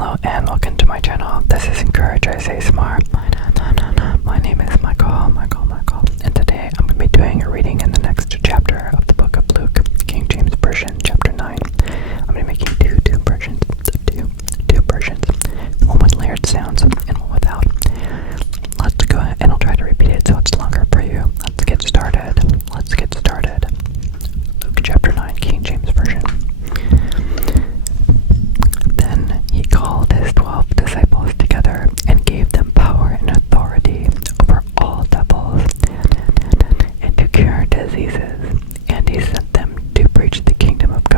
Hello and welcome to my channel. This is Encourage ASMR. My name is Michael, and today I'm going to be doing a reading in the next chapter of the book of Luke, King James Version, chapter 9. I'm going to be making two versions, one with layered sounds and one without. Let's go ahead and I'll try to repeat it so it's longer for you. Let's get started. Luke chapter 9, King James Version. Then he called his 12 disciples together and gave them power and authority over all devils and to cure diseases. And he sent them to preach the kingdom of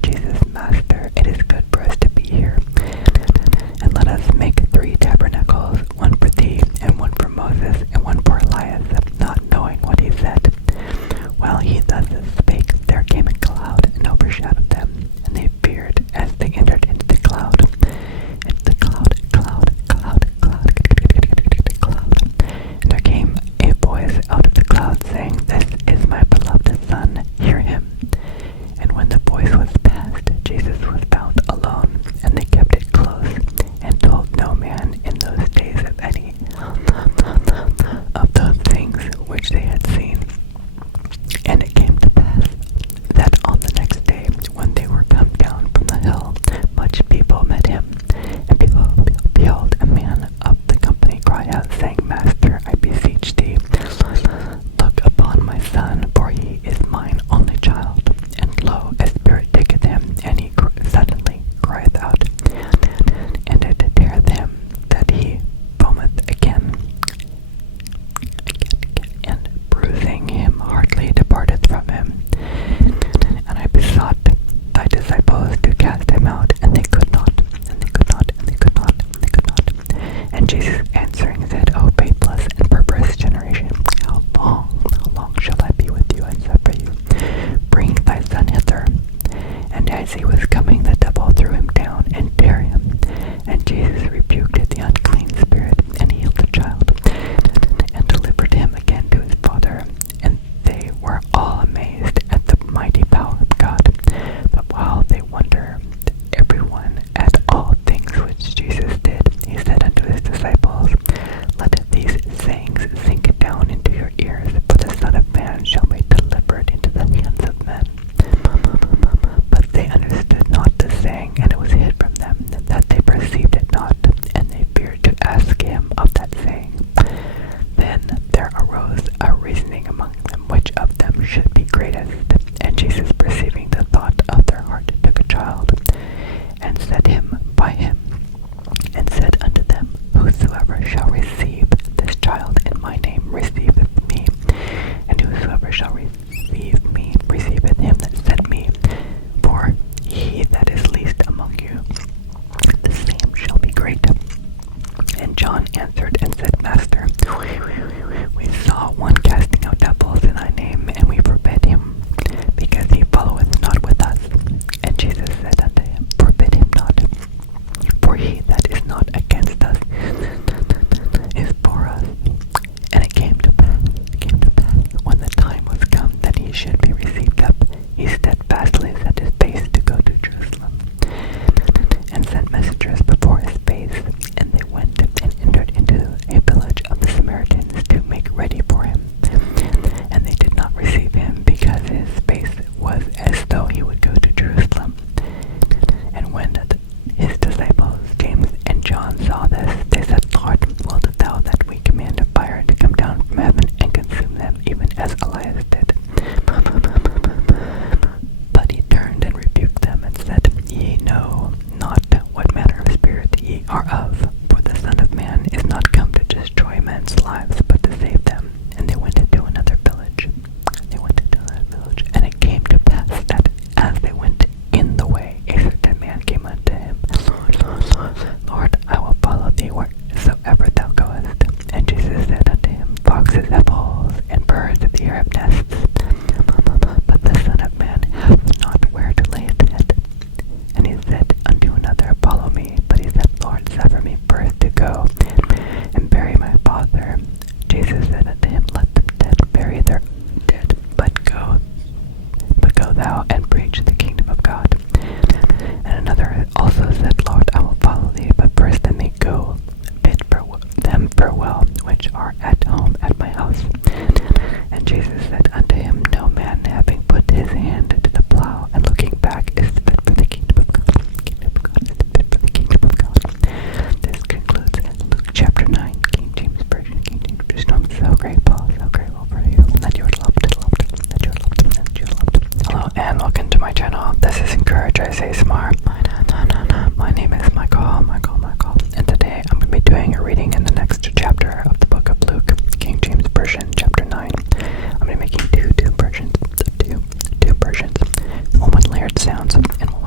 Jesus, Master, it is good for us to be here. And let us make 3 tabernacles, one for thee, and one for Moses, and one for Elias, not knowing what he said. While he thus spake, there came a cloud and overshadowed them, and they feared as they entered into the cloud. Into the cloud. And there came a voice out of the cloud, saying, This is my beloved Son, hear him. And when the voice was past, Jesus was found alone, and they kept it close, and told no man in those days of any of those things which they had seen. And it came to pass that on the next day, when they were come down from the hill, much people met him. And behold, a man of the company cried out, saying, Master, I beseech thee, look upon my son, for he is mine only child. And lo, a spirit taketh him, and he suddenly crieth out, and it teareth him that he foameth again, and bruising him hardly departeth from him. And I besought thy disciples to cast him out, and they could not, and they could not, and they could not, and they could not. And Jesus answering said, O faithless and perverse generation, how long shall I be with you and suffer you? Bring thy son hither. And as he was coming, the devil threw him down and tare him. And Jesus rebuked the unclean spirit, and healed the child, and delivered him again to his father. And they were all amazed at the mighty power of God. But while they wondered everyone at all things which Jesus did, he said unto his disciples, Let these sayings sink down into your ears, for the Son of Man shall be delivered into the hands of men. But they understood not the saying, and it was hid from them, that they perceived it not, and they feared to ask him of that saying. Then there arose a reasoning among them, which of them should be greatest. And Jesus, perceiving the thought of their heart, took a child, and set him by him, and said unto them, Whosoever shall receive this child in my name receiveth me, and whosoever shall receive me receiveth him that sent me. For he that is least among you, the same shall be great. And John answered and said, Master, we saw one casting out devils in thy name, and we forbid him, because he followeth not with us. And Jesus said unto him, Forbid him not, for he that is not against us is for us. And it came to pass, when the time was come that he should be received up, he steadfastly set his face to go to Jerusalem, and sent messengers before his face, and they went and entered into a village of the Samaritans to make ready for him. And they did not receive him, because his face was as though he would go to Jerusalem. And when his disciples, James and John, saw this, they said, Lord, wilt thou that we command a fire to come down from heaven and consume them, even as Elias did? But he turned and rebuked them, and said, Ye know not what manner of spirit ye are of, for the Son of Man is not come to destroy men's lives, but to save them. And they went into another village. And it came to pass that as they went in the way, a certain man came unto him, Lord, I will follow thee wheresoever thou goest. And Jesus said unto him, Foxes have holes, and birds of the air have nests, but the Son of Man hath not where to lay his head. And he said unto another, Follow me. But he said, Lord, suffer me first to go and bury my father. Jesus said unto him, Let the dead bury their dead, but go thou and preach the kingdom of God. And another also said, Lord, I will follow thee, but first let me go bid them farewell, which are at home at my house. And Jesus said unto him, No man, having put his hand to the plow and looking back, is fit for the kingdom of God. This concludes Luke chapter 9, King James Version, King James Version. I'm so grateful for you, that you are loved. Hello and welcome to my channel. This is Encourage ASMR. My name is Michael. And today I'm going to be doing a reading in the next chapter of the book of Luke, King James Version, chapter 9. I'm going to be making two versions, one with layered sounds and one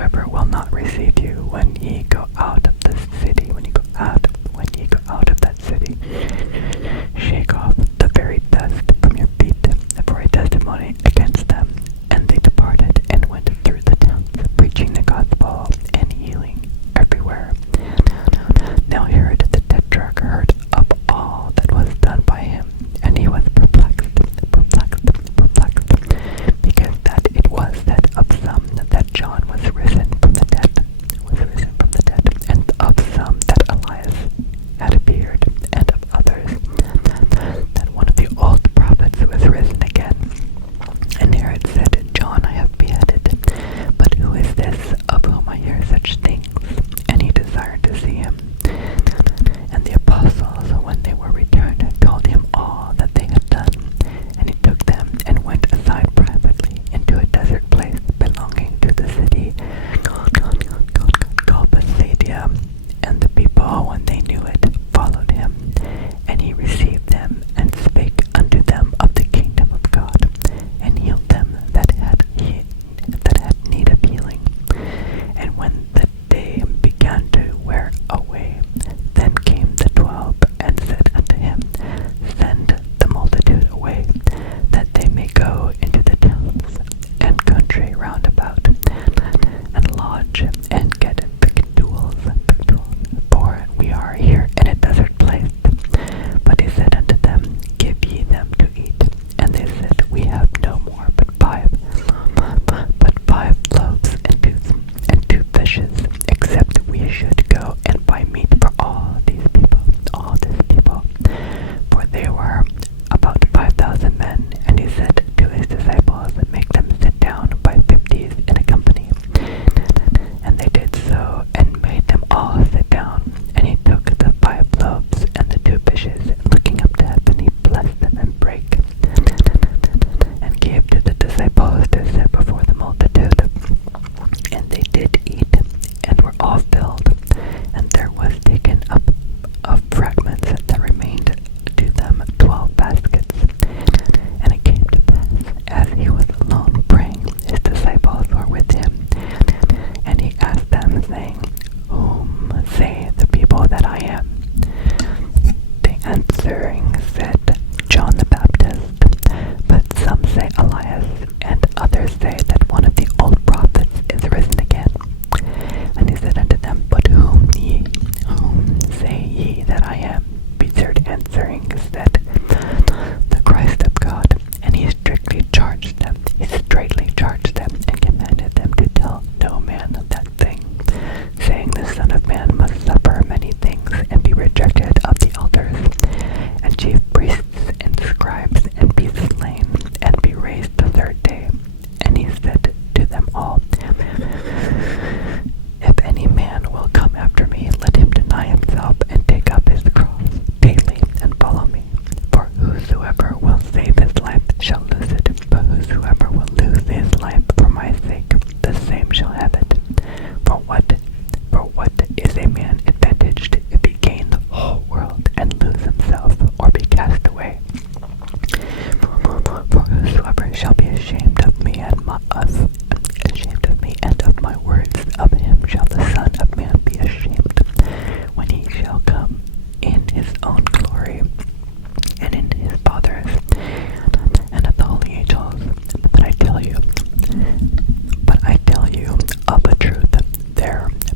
whosoever will not receive you when ye go out of the city, when ye go out of that city, shake off the very dust from your feet for a testimony against them. And they departed and went through the towns, preaching the gospel and healing everywhere. Now Herod the Tetrarch heard of all that was done by him, and he was perplexed, because that it was said of some that John was risen from the dead, and of some that Elias had appeared, and of others that one of the old prophets was risen again. And Herod said, John I have beheaded, but who is this of whom I hear such things? And he desired to see him. And the apostles, when they were returned, told him all that they had done. And he took them and went aside privately into a desert place belonging to the city called Bethsaida. And the people, when they knew it, followed him. And he received them and spake unto them of the kingdom of God, and healed them that had need of healing. And when the day began to wear away, then came the 12 and said unto him, Send the multitude away, that they may go into the towns and country round about, and lodge and get victuals, for we are here in a desert place. But he said unto them, Give ye them to eat. And they said, We have no more but five loaves and two fishes, except we should go and buy meat for all this people. For they were about 5,000 men. And he said to his disciples, Make them sit down by 50s in a company. And they did so, and made them all sit down. And he took the 5 loaves and the 2 fishes, and looking up to heaven, he blessed them and brake, and gave to the disciples to set before the multitude. And they did eat, and were all filled. And there was taken up of fragments that remained to them 12 baskets. And it came to pass, as he was alone praying, his disciples were with him. And he asked them, saying, Whom say the people that I am? They answering said, John the Baptist, but some say Elias, and others say that one of the old prophets is risen again. And he said unto them, But whom say ye that I am? Peter answering said, The Christ of God. And he straitly charged them, and commanded them to tell no man that thing, saying, The Son of Man must suffer many things, and be rejected of the elders, and chief priests, and scribes, and be slain, and be raised the 3rd day. And he said to them all, If any man will come after me, let him deny himself, and take up his cross daily, and follow me. For whosoever will save his life shall lose it, but whosoever will lose his life for my sake, the same shall have it. For what is a man advantaged if he gain the whole world and lose himself, or be cast away? For whosoever shall be ashamed of me and of my words, of him shall the Son of Man be ashamed, when he shall come in his own glory, and in his Father's, and of the holy angels. But I tell you of a truth, there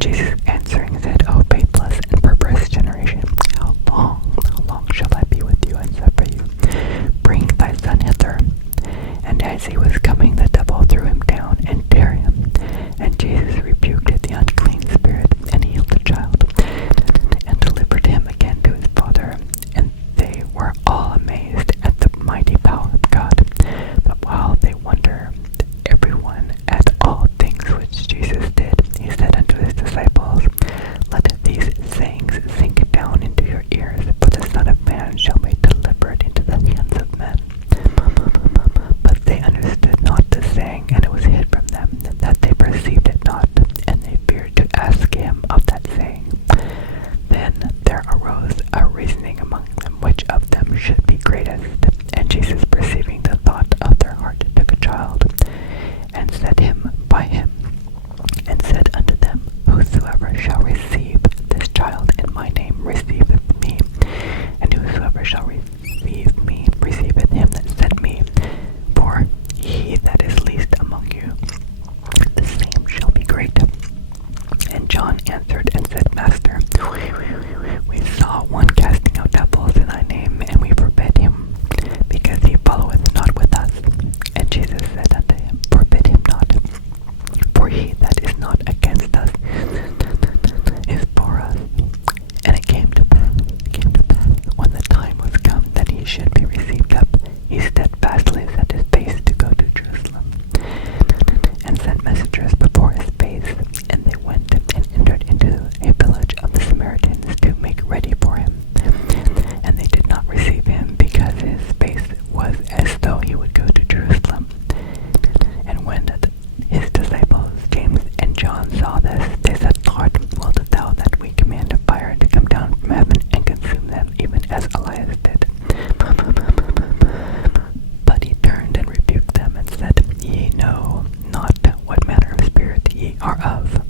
And Jesus answering said, O faithless and perverse generation, how long shall I be with you and suffer you? Bring thy son hither. And as he was coming, the devil threw him down and bare him. And Jesus rebuked the unclean spirit, and healed the child, and delivered him again to his father. And they were all amazed at the mighty power of God. But while they wondered, everyone at all things which Jesus did, he said unto his disciples, Let these sayings sink down into your ears, for the Son of Man shall be delivered into the hands of men. But they understood not the saying, and it was hid from them, that they perceived it not, and they feared to ask him of that saying. Then there arose a reasoning among them, which of them should be greatest. And Jesus, perceiving the thought of their heart, took a child, and set him by him, and said unto them, Whosoever shall receive this child in my name receiveth me, and whosoever shall receive me receiveth him that sent me. For he that is least among you, the same shall be great. And John answered and said, Master, we saw one casting out devils in thy name, and we forbid him, because he followeth not with us. And Jesus said unto him, Forbid him not, for he that is not against us is for us. And it came to pass, when the time was come that he should be received up, he steadfastly set his face to go to Jerusalem, and sent messengers before his face. And they went and entered into a village of the Samaritans to make ready for him. And they did not receive him, because his face was as though he would go to Jerusalem. And when his disciples, James and John, saw this, they said, Lord, wilt thou that we command a fire to come down from heaven and consume them, even as Elias did? But he turned and rebuked them, and said, Ye know not what manner of spirit ye are of.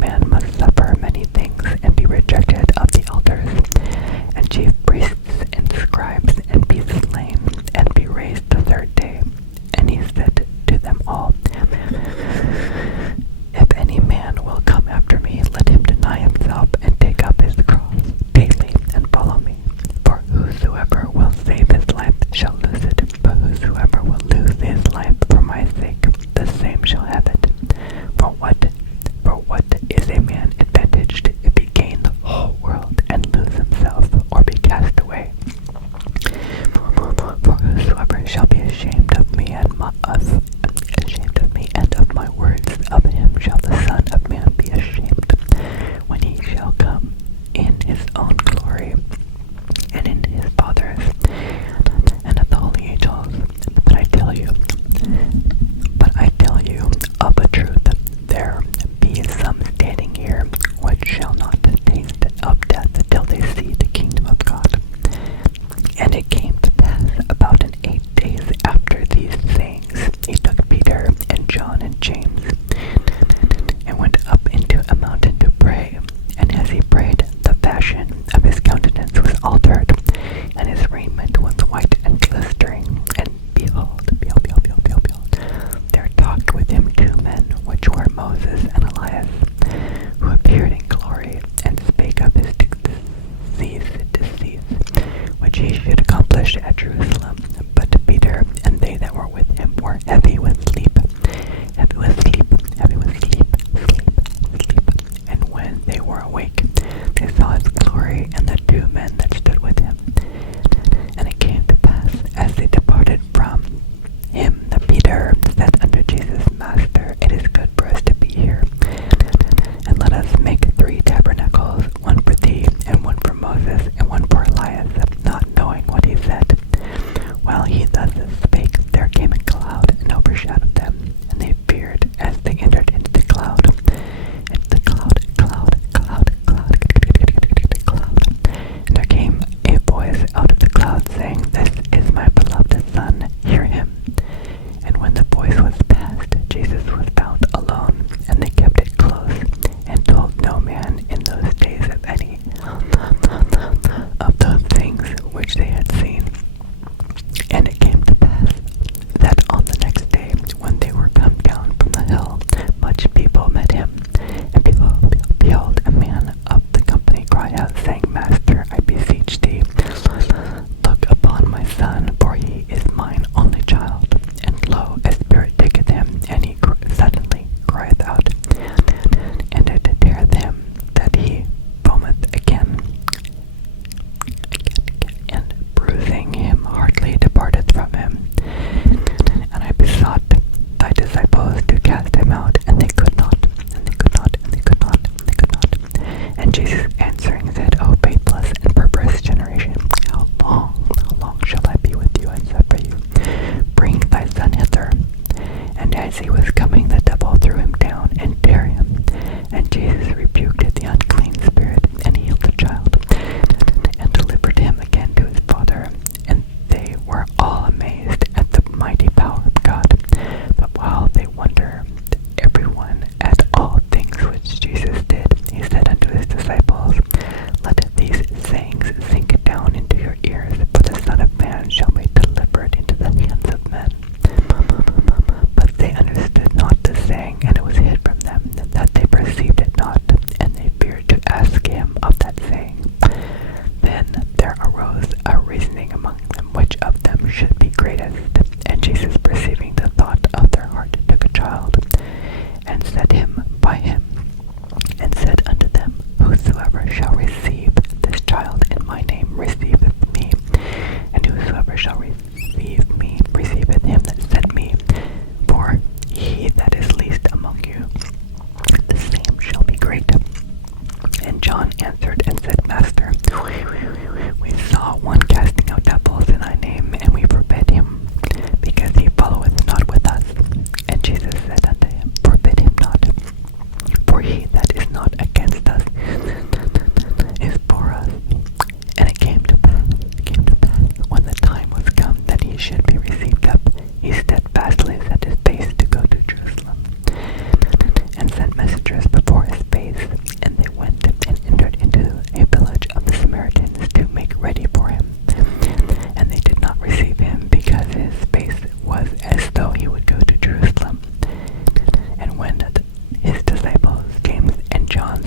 Man must suffer many things and be rejected of the elders and chief priests and scribes and be slain and be raised the third day. And he said to them all, if any man will come after me, let him deny himself and take up his cross daily and follow me. For whosoever will save his life shall lose it, but whosoever will lose his life for my sake, the same shall have it. For what is a man advantaged if he gain the whole world and lose himself, or be cast away? For whosoever shall be ashamed of me and of my words, of him shall the Son of Man be ashamed, when he shall come in his own glory, and in his Father's, and of the holy angels. But I tell you of a truth, there be some standing here which shall not taste of death till they see the kingdom of God. And it came to pass about 8 days after these sayings, he took Peter and John and James, and went up into a mountain to pray. And as he prayed, the fashion of his countenance was altered, and his raiment was white and glistering. And behold, there talked with him 2 men, which were Moses and Elias, who appeared in glory, and spake of his decease, which he should accomplish at Jerusalem. But Peter and they that were with him were heavy with sleep. And when they were awake, they saw his glory and the 2 men that stood with him. And it came to pass, as they departed from him, that Peter said unto Jesus, Master, it is good for us to be here. And let us make 3 tabernacles, one for thee, and one for Moses, and one for Elias, not knowing what he said. While he thus spake, there came a cloud and overshadowed them, and they feared as they entered into the cloud. And the cloud. And there came a voice out of the cloud, saying, This is my beloved Son, hear him. And when the voice was past, Jesus was found alone, and they kept it close, and told no man in those days of any of those things which they had seen. And it came to pass that on the next day, when they were come down from the hill, much people met him. And behold, a man of the company cried out, saying, Master, I beseech thee, look upon my son, for he is mine only child. And lo, a spirit taketh him, and he suddenly crieth out, and it teareth him that he foameth again, and bruising him heartily departeth from him. And I besought thy disciples to cast him out, and they could not. And Jesus answering said, O faithless and perverse generation, how long shall I be with you and suffer you? Bring thy son hither. And as he was coming, the devil threw him down and tare him. And Jesus rebuked the unclean spirit, and healed the child, and delivered him again to his father. And they were all amazed at the mighty power of God. But while they wondered everyone at all things which Jesus did, he said unto his disciples, Let these sayings sink down into your ears, for the Son of Man shall be delivered into the hands of men. But they understood not the saying, and it was hid from them, that they perceived it not, and they feared to ask him of that saying. Then there arose a reasoning among them, which of them should be greatest. And Jesus, perceiving the thought of their heart, took a child, and set him by him, and said unto them, Whosoever shall receive this child in my name receiveth me, and whosoever shall receive me receiveth him that sent me. For he that is least among you, the same shall be great. And John answered and said, Master, we saw one casting out devils in thy name, and we forbid him, because he followeth not with us. And Jesus said unto him, Forbid him not, for he that is not against us is for us. And it came to pass, when the time was come that he should be received up, he steadfastly set his face to go to Jerusalem, and sent messengers before his face,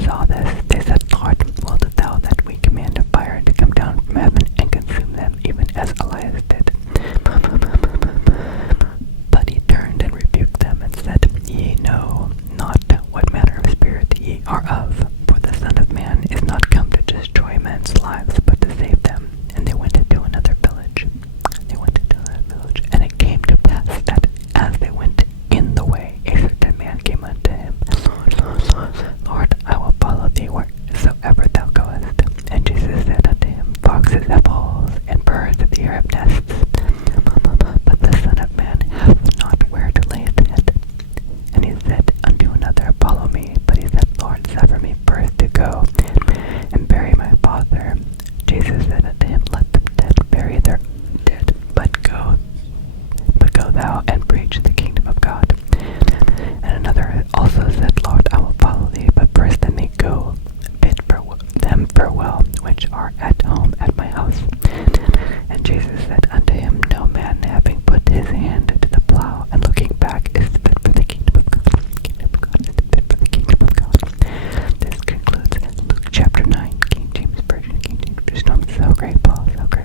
saw this, they said, Lord, wilt thou that we command a fire to come down from heaven and consume them, even as Elias did? But he turned and rebuked them and said, Ye know not what manner of spirit ye are of, for the Son of Man is not come to destroy men's lives, but to save them. And they went into another village. And it came to pass that as they went in the way, a certain man came unto him, Lord, I will follow thee wheresoever thou goest. And Jesus said unto him, Foxes have holes, and birds of the air have nests, but the Son of Man hath not where to lay his head. And he said unto another, Follow me. But he said, Lord, suffer me first to go and bury my father. Jesus said unto him, Let them dead bury their dead, but go thou and preach the kingdom of God. And another also said, Lord, I will follow thee, but first let me go bid them farewell, which are at home at my house. And Jesus said unto him, No man having put his hand to the plow and looking back is fit for the kingdom of God. This concludes Luke chapter 9, King James Version. So grateful, so